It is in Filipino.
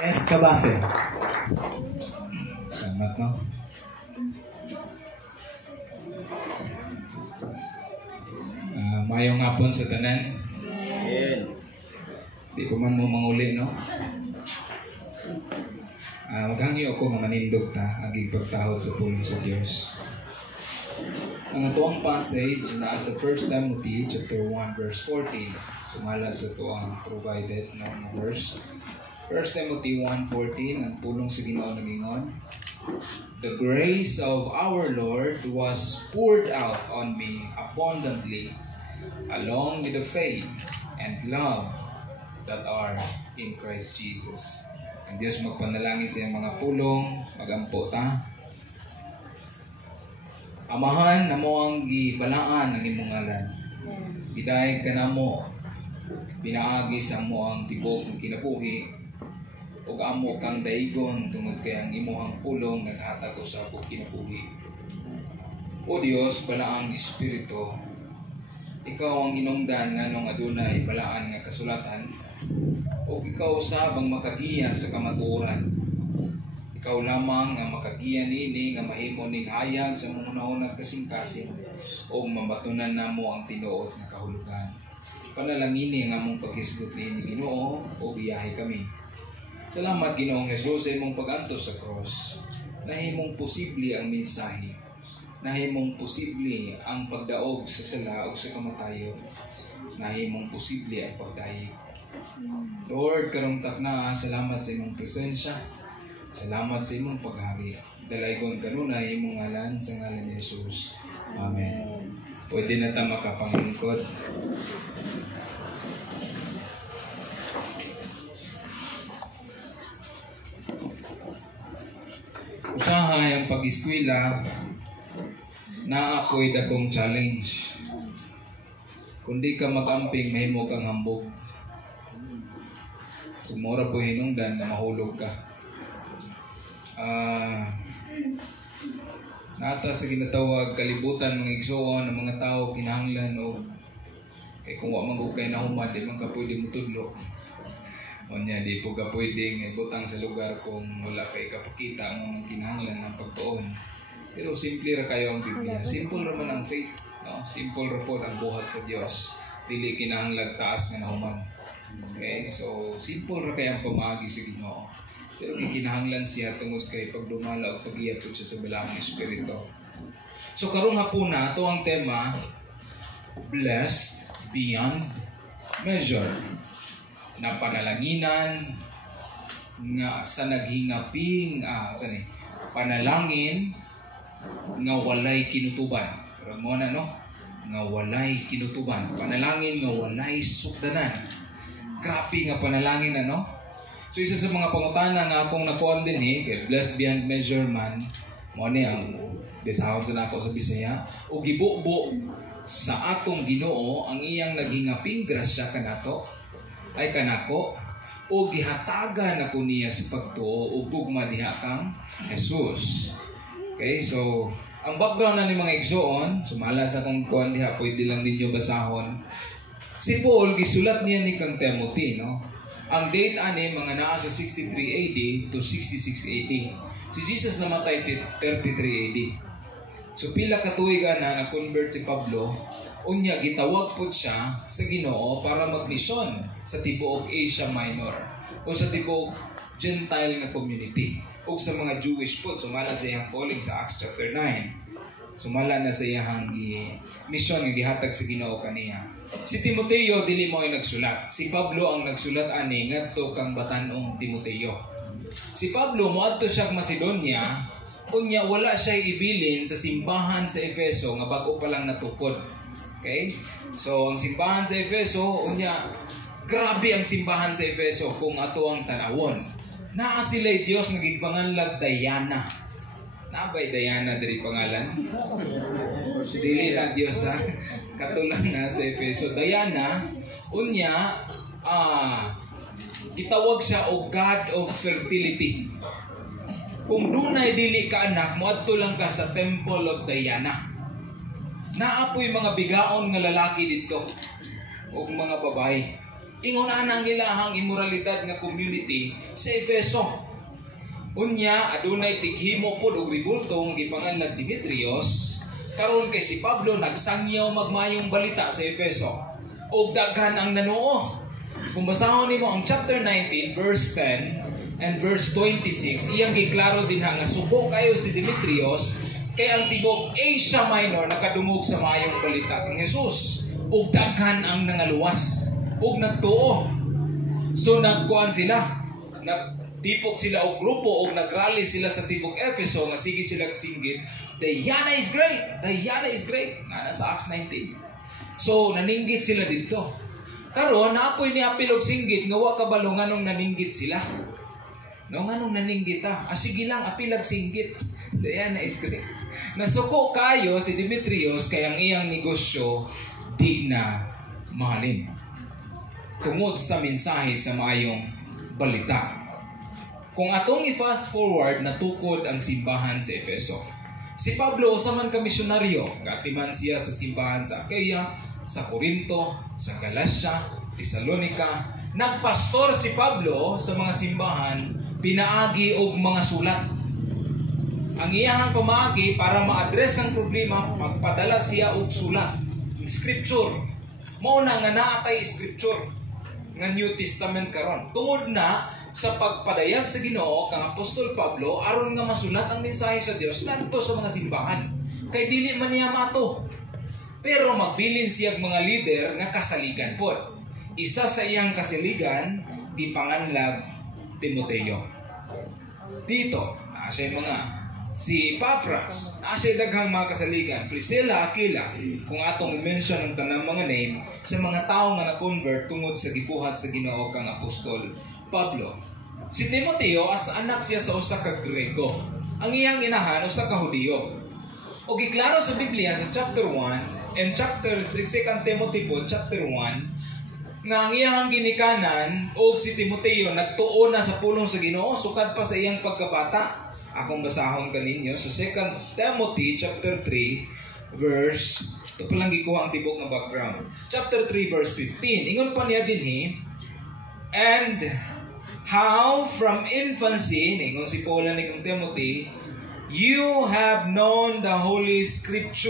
Yes, kabase. Salamat, no? Mayong hapon sa tanan. Amen. Di ko man mo manguli, no? Maghangyo ako nga manindog ta, aging pagtahod sa pulong sa Diyos. Ang atuang passage na sa 1 Timothy chapter 1 verse 14. Sumala sa atuang provided na verse. 1 Timothy 1:14, ang pulong sa Ginoo nagingon, "The grace of our Lord was poured out on me abundantly, along with the faith and love that are in Christ Jesus." Ang Diyos magpanalangin sa iyang mga pulong, magampo ta. Amahan na mo ang gibalaan ng imong ngalan. Gidayeg ka na mo, pinaagi sa mo ang tibok ng kinabuhi, ug amo kang daigon tungod kay ang imong pulong naghatag sa kinabuhi. O Dios, balaang Espiritu, ikaw ang hinungdan nganong adunay balaan nga kasulatan, o ikaw sabang makagiya sa kamatuoran. Ikaw lamang ang makagiya nini nga mahimo ning hayag sa munahunang kasing-kasing o mabatunan namo ang tinuod nga kahulugan. Panalangini ang among paghisgot ni Ginoo o biyahe kami. Salamat Ginoong Hesus sa imong pag-antos sa cross. Nahimong posible ang mensahe. Nahimong posible ang pagdaog sa sala o sa kamatayon. Nahimong posible ang pagdayeg. Lord, karong takna, salamat sa imong presensya. Salamat sa imong paghari. Dalaygon kanunay imong ngalan sa ngalan ni Jesus. Amen. Pwede na ta makapangingkod. Usahay ang pag-eskwela na ako'y dakong challenge. Kundi ka mag-amping, mahimo kang hambog. Kung mora po hinungdan na mahulog ka. Nata sa ginatawag kalibutan mga igsoon ng mga tao kinahanglan o kay kung wa magugay na human di man ka pwede mo tudlo. O niya di po ka pwedeng butang sa lugar kung wala kay kapakita ang kinahanglan ng pagtuon. Pero simple ra kayo ang Biblia. Simple naman ang faith, no? Simple ra po ang buhat sa Dios. Dili kinahanglan taas nga nahuman. Okay? So simple ra kay ang pamaagi sa Ginoo. Pero kinahanglan siya tungod kay pagdumala o pag-iyapod siya sa balaang espiritu. So karong hapon na, ito ang tema, Blessed Beyond Measure. Na panalanginan, nga sa naghingaping, panalangin, nga walay kinutuban. Pero mo na, no? Nga walay kinutuban. Panalangin nga walay sukdanan. Grabe nga panalangin na, no? So isa sa mga pangutana nga akong nakuha din kay Blessed Beyond Measure man, mo ni ang desahon sa nako sa Bisaya, o gibubo sa atong Ginoo ang iyang naghingaping grasya kanato ay kanako, o gihatagan ako niya sa pagtuo ug gugma diha kang Jesus. Okay, so ang background na ni mga igsoon, sumala sa akong kuan diha, pwede lang ninyo basahon. Si Paul gisulat niya ni kang Timothy, no? Ang date ani mga naa sa 63 AD to 66 AD. Si Jesus namatay 33 AD. So pila ka tuiga na na-convert si Pablo, unya gitawag pud siya sa Ginoo para magmisyon sa tibuok Asia Minor o sa tibuok Gentile nga community o sa mga Jewish pud. Sumala sa iyang calling sa Acts chapter 9. Sumala na sa iyang mission nga gihatag sa Ginoo kaniya. Si Timoteo dili mo ay nagsulat. Si Pablo ang nagsulat ani ngadto kang batanong Timoteo. Si Pablo moadto siya Macedonia, unya wala siya ibilin sa simbahan sa Efeso nga bago pa lang natukod. Okay? So ang simbahan sa Efeso, unya grabe ang simbahan sa Efeso kung ato ang tanawon. Naa sila'y Dios nga gigpanganlag Diana. Nabay Diana diri pangalan? Dili na Dios ha. Katulang na sa Efeso. Diana, unya, gitawag siya o God of Fertility. Kung dunay dili ka anak, moadto lang ka sa Temple of Diana. Naapoy mga bigaon nga lalaki dito o mga babae. Ingon ang ilahang immoralidad nga community sa Efeso. Unya, adunay tighimo pod og ribulto nga gipanganlan Demetrios. Karon kay si Pablo nagsangyaw magmayong balita sa Efeso. Og daghan ang nanuo. Kung basahon nimo ang chapter 19 verse 10 and verse 26, iyang giklaro din nga subo kayo si Demetrios kay ang tibok Asia Minor nakadungog sa mayong balita kang Jesus. Og daghan ang nangaluwas. Og nagtuo. So nagkuan sila. Nagtipok sila og grupo og nagrally sila sa tibok Efeso nga sige sila singgit, Diana is great. Diana is great. Nga sa Acts 19. So naninggit sila dito. Karon naapoy ni apil og singgit nga wa kabalo nganong naninggit sila. No nganong naninggit ta? Sige lang apil og singgit. Diana is great. Nasuko kayo si Demetrios kay ang iyang negosyo di na mahalin. Tungod sa mensahe sa maayong balita. Kung atong i-fast forward, natukod ang simbahan sa Efeso. Si Pablo, sa man ka misyonaryo, gatiman siya sa simbahan sa Achaia, sa Corinto, sa Galacia, Thessalonica. Nagpastor si Pablo sa mga simbahan, pinaagi og mga sulat. Ang iyang pamaagi para ma-address ang problema, magpadala siya og sulat. Scripture. Mauna nga naatay scripture nga New Testament karon. Tungod na sa pagpadayag sa Ginoo kang Apostol Pablo aron nga masulat ang mensahe sa Dios ngadto sa mga simbahan. Kay dili man niya mato. Pero magbilin siya mga leader nga kasaligan pod. Isa sa iyang kasaligan gipanganlag Timoteo. Dito, siya mga si Papras, siya daghang mga kasaligan, Priscilla, Aquila, kung atong i-mention ang tanang mga name sa mga tao nga na-convert tungod sa gibuhat sa Ginoo kang Apostol Pablo. Si Timoteo as anak siya sa usa ka Grego. Ang iyang inahan usa ka Hudiyo. O giklaro sa Biblia sa chapter 1 and chapter 2 Timothy po chapter 1 nga ang iyang ginikanan og si Timoteo nagtuo na sa pulong sa Ginoo sukad pa sa iyang pagkabata. Akong basahon kaninyo sa 2 Timothy chapter 3 verse, ito palang gikuha ang tibok ng background. Chapter 3 verse 15. Ingon pa niya dinhi, and how from infancy, ingon si Paul ni kang Timothy, you have known the Holy Scripture